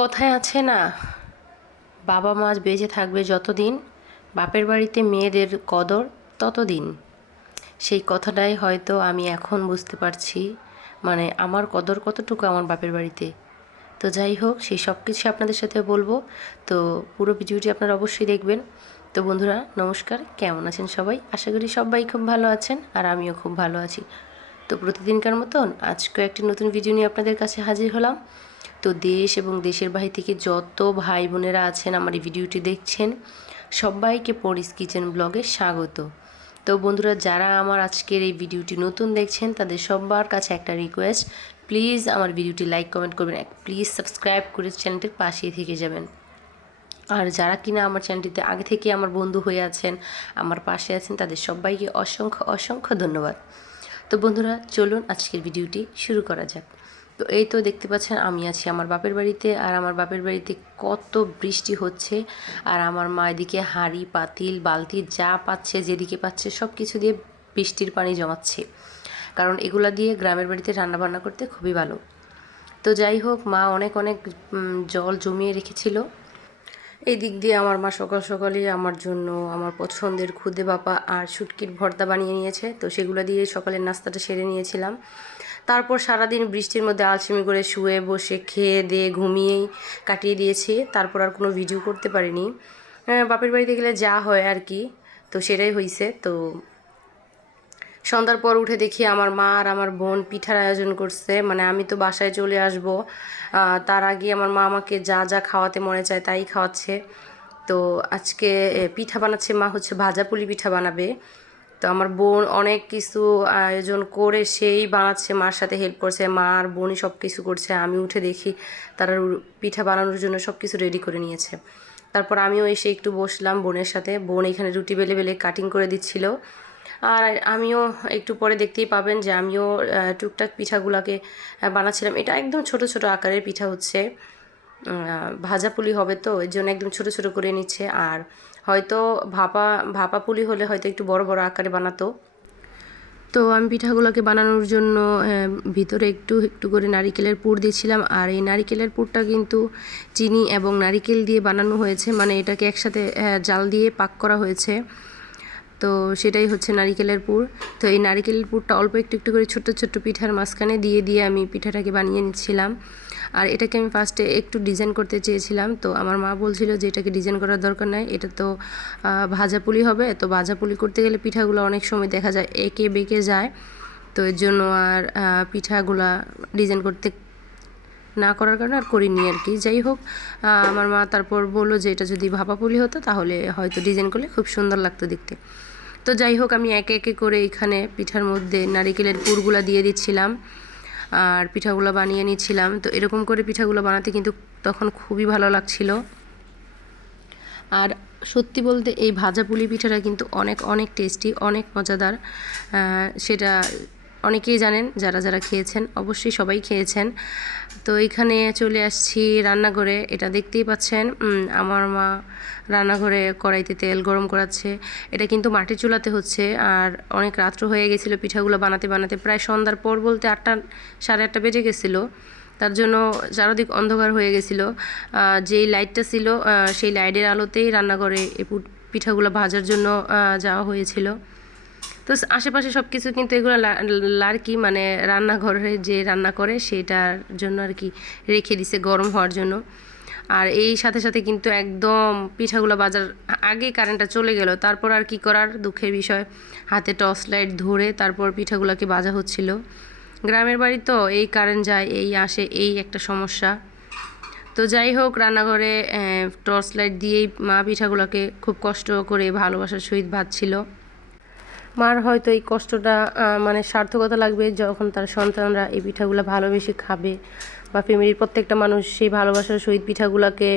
কথায় আছে না, বাবা মা বেঁচে থাকবে যতদিন বাপের বাড়িতে মেয়েদের কদর ততদিন। সেই কথাটাই হয়তো আমি এখন বুঝতে পারছি মানে আমার কদর কতটুকু আমার বাপের বাড়িতে। তো যাই হোক, সেই সব কিছু আপনাদের সাথে বলব। তো পুরো ভিডিওটি আপনারা অবশ্যই দেখবেন। তো বন্ধুরা, নমস্কার। কেমন আছেন সবাই? আশা করি সবাই খুব ভালো আছেন আর আমিও খুব ভালো আছি। তো প্রতিদিনকার মতন আজকেও একটি নতুন ভিডিও নিয়ে আপনাদের কাছে হাজির হলাম। তো দেশ এবং দেশের বাহির থেকে যত ভাই বোনেরা আছেন, আমার এই ভিডিওটি দেখছেন, সবাইকে পরিস কিচেন ব্লগে স্বাগত। তো বন্ধুরা, যারা আমার আজকের এই ভিডিওটি নতুন দেখছেন, তাদের সবার কাছে একটা রিকোয়েস্ট প্লিজ আমার ভিডিওটি লাইক কমেন্ট করবেন প্লিজ সাবস্ক্রাইব করে চ্যানেলটির পাশেই থেকে যাবেন। আর যারা কিনা আমার চ্যানেলটিতে আগে থেকে আমার বন্ধু হয়ে আছেন, আমার পাশে আছেন, তাদের সবাইকে অসংখ্য অসংখ্য ধন্যবাদ। তো বন্ধুরা, চলুন আজকের ভিডিওটি শুরু করা যাক। তো এই তো দেখতে পাচ্ছেন আমি আছি আমার বাপের বাড়িতে আর আমার বাপের বাড়িতে কত বৃষ্টি হচ্ছে আর আমার মা এদিকে হাঁড়ি, পাতিল, বালতি যা পাচ্ছে, যেদিকে পাচ্ছে সব কিছু দিয়ে বৃষ্টির পানি জমাচ্ছে। কারণ এগুলা দিয়ে গ্রামের বাড়িতে রান্না বান্না করতে খুবই ভালো। তো যাই হোক, মা অনেক অনেক জল জমিয়ে রেখেছিল। এই দিক দিয়ে আমার মা সকাল সকালই আমার জন্য আমার পছন্দের খুদে বাপা আর শুটকির ভর্তা বানিয়ে নিয়েছে। তো সেগুলো দিয়ে সকালের নাস্তাটা সেরে নিয়েছিলাম। তারপর সারাদিন বৃষ্টির মধ্যে আলসেমি করে শুয়ে বসে খেয়ে দিয়ে ঘুমিয়েই কাটিয়ে দিয়েছি। তারপর আর কোনো ভিডিও করতে পারিনি। বাপের বাড়িতে গেলে যা হয় আর কি, তো সেটাই হয়েছে তো সন্ধ্যার পর উঠে দেখি আমার মা আর আমার বোন পিঠার আয়োজন করছে। মানে আমি তো বাসায় চলে আসব। তার আগে আমার মা আমাকে যা যা খাওয়াতে মনে চায় তাই খাওয়াচ্ছে। তো আজকে পিঠা বানাচ্ছে মা হচ্ছে ভাজা পুলি পিঠা বানাবে। তো আমার বোন অনেক কিছু আয়োজন করে সেই বানাচ্ছে, মার সাথে হেল্প করছে, মা আর বোনই সব কিছু করছে। আমি উঠে দেখি তারা পিঠা বানানোর জন্য সব কিছু রেডি করে নিয়েছে। তারপর আমিও এসে একটু বসলাম বোনের সাথে। বোন এখানে রুটি বেলে বেলে কাটিং করে দিচ্ছিল। আর আমিও একটু পরে দেখতেই পাবেন যে আমিও টুকটাক পিঠাগুলাকে বানাচ্ছিলাম। এটা একদম ছোট ছোট আকারের পিঠা হচ্ছে। ভাজা পুলি হবে তো, এর জন্য একদম ছোট ছোট করে নিচ্ছে। আর হয়তো ভাপা ভাপা পুলি হলে হয়তো একটু বড় বড় আকারে বানাতো। তো আমি পিঠাগুলোকে বানানোর জন্য ভিতরে একটু একটু করে নারিকেলের পুর দিয়েছিলাম। আর এই নারিকেলের পুরটা কিন্তু চিনি এবং নারিকেল দিয়ে বানানো হয়েছে। মানে এটাকে একসাথে জাল দিয়ে পাক করা হয়েছে। তো সেটাই হচ্ছে নারিকেলের পুর। তো এই নারিকেলের পুরটা অল্প একটু একটু করে ছোট্ট ছোট্ট পিঠার মাঝখানে দিয়ে দিয়ে আমি পিঠাটাকে বানিয়ে নিচ্ছিলাম। আর এটাকে আমি ফার্স্টে একটু ডিজাইন করতে চেয়েছিলাম। তো আমার মা বলছিল যে এটাকে ডিজাইন করার দরকার নাই। এটা তো ভাজা পুলি হবে। তো ভাজা পুলি করতে গেলে পিঠাগুলো অনেক সময় দেখা যায়, এঁকে, বেঁকে যায়। তো এর জন্য আর পিঠাগুলা ডিজাইন করতে না করার কারণে আর করিনি আর কি। যাই হোক আমার মা তারপর বলল যে এটা যদি ভাপা পুলি হতো তাহলে হয়তো ডিজাইন করলে খুব সুন্দর লাগতো দেখতে। তো যাই হোক, আমি একে একে করে এখানে পিঠার মধ্যে নারিকেলের পুরগুলা দিয়ে দিচ্ছিলাম আর পিঠাগুলো বানিয়ে নিচ্ছিলাম। তো এরকম করে পিঠাগুলো বানাতে কিন্তু তখন খুবই ভালো লাগছিল। আর সত্যি বলতে এই ভাজা পুলি পিঠাটা কিন্তু অনেক অনেক টেস্টি অনেক মজাদার। সেটা অনেকেই জানেন যারা যারা খেয়েছেন অবশ্যই সবাই খেয়েছেন। তো এখানে চলে আসছি রান্নাঘরে। এটা দেখতেই পাচ্ছেন আমার মা রান্নাঘরে কড়াইতে তেল গরম করাচ্ছে। এটা কিন্তু মাটির চুলাতে হচ্ছে আর অনেক রাত্র হয়ে গেছিল পিঠাগুলো বানাতে বানাতে। প্রায় সন্ধ্যার পর বলতে আটটা, সাড়ে আটটা বেজে গেছিল। তার জন্য চারদিক অন্ধকার হয়ে গেছিল। যেই লাইটটা ছিল সেই লাইটের আলোতেই রান্নাঘরে এই পিঠাগুলো ভাজার জন্য যাওয়া হয়েছিল। তো আশেপাশে সব কিছু কিন্তু এগুলো লার্কি মানে রান্নাঘরে যে রান্না করে সেটার জন্য আর কি রেখে দিছে গরম হওয়ার জন্য। আর এই সাথে সাথে কিন্তু একদম পিঠাগুলো বাজার আগেই কারেন্টটা চলে গেল, তারপর আর কি করার দুঃখের বিষয়। হাতে টর্চ লাইট ধরে তারপর পিঠাগুলোকে বাজা হচ্ছিল। গ্রামের বাড়ি তো এই কারেন্ট যায়, এই আসে, এই একটা সমস্যা। তো যাই হোক, রান্নাঘরে টর্চ লাইট দিয়েই মা পিঠাগুলোকে খুব কষ্ট করে ভালোবাসার সহিত ভাজছিল। মার হয়তো এই কষ্টটা মানে সার্থকতা লাগবে যখন তার সন্তানরা এই পিঠাগুলো ভালোবেসে খাবে বা ফ্যামিলির প্রত্যেকটা মানুষ সেই ভালোবাসার সহিত পিঠাগুলোকে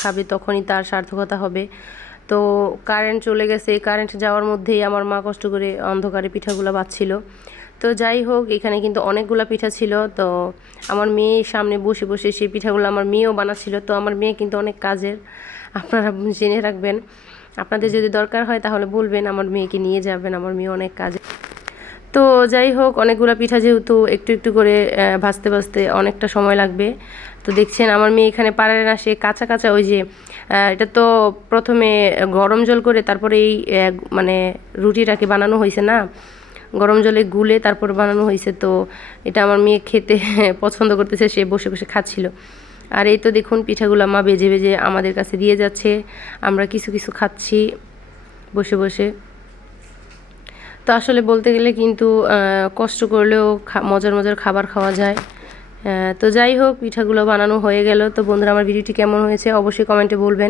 খাবে তখনই তার সার্থকতা হবে। তো কারেন্ট চলে গেছে কারেন্ট যাওয়ার মধ্যেই আমার মা কষ্ট করে অন্ধকারে পিঠাগুলো বাঁচছিল। তো যাই হোক, এখানে কিন্তু অনেকগুলো পিঠা ছিল। তো আমার মেয়ে সামনে বসে বসে সেই পিঠাগুলো আমার মেয়েও বানাচ্ছিল। তো আমার মেয়ে কিন্তু অনেক কাজের, আপনারা জেনে রাখবেন। আপনাদের যদি দরকার হয় তাহলে বলবেন, আমার মেয়েকে নিয়ে যাবেন, আমার মেয়ে অনেক কাজে। তো যাই হোক, অনেকগুলো পিঠা যেহেতু একটু একটু করে ভাজতে ভাজতে অনেকটা সময় লাগবে। তো দেখছেন, আমার মেয়ে এখানে পারে না, সে কাঁচা কাঁচা ওই যে এটা তো প্রথমে গরম জল করে তারপরে এই মানে রুটিটাকে বানানো হয়েছে না? গরম জলে গুলে তারপর বানানো হয়েছে তো এটা আমার মেয়ে খেতে পছন্দ করতেছে, সে বসে বসে খাচ্ছিল। আর এই তো দেখুন পিঠাগুলো মা বেজে বেজে আমাদের কাছে দিয়ে যাচ্ছে। আমরা কিছু কিছু খাচ্ছি বসে বসে। তো আসলে বলতে গেলে কিন্তু কষ্ট করলেও মজার মজার খাবার খাওয়া যায়। তো যাই হোক, পিঠাগুলো বানানো হয়ে গেল। তো বন্ধুরা, আমার ভিডিওটি কেমন হয়েছে অবশ্যই কমেন্টে বলবেন।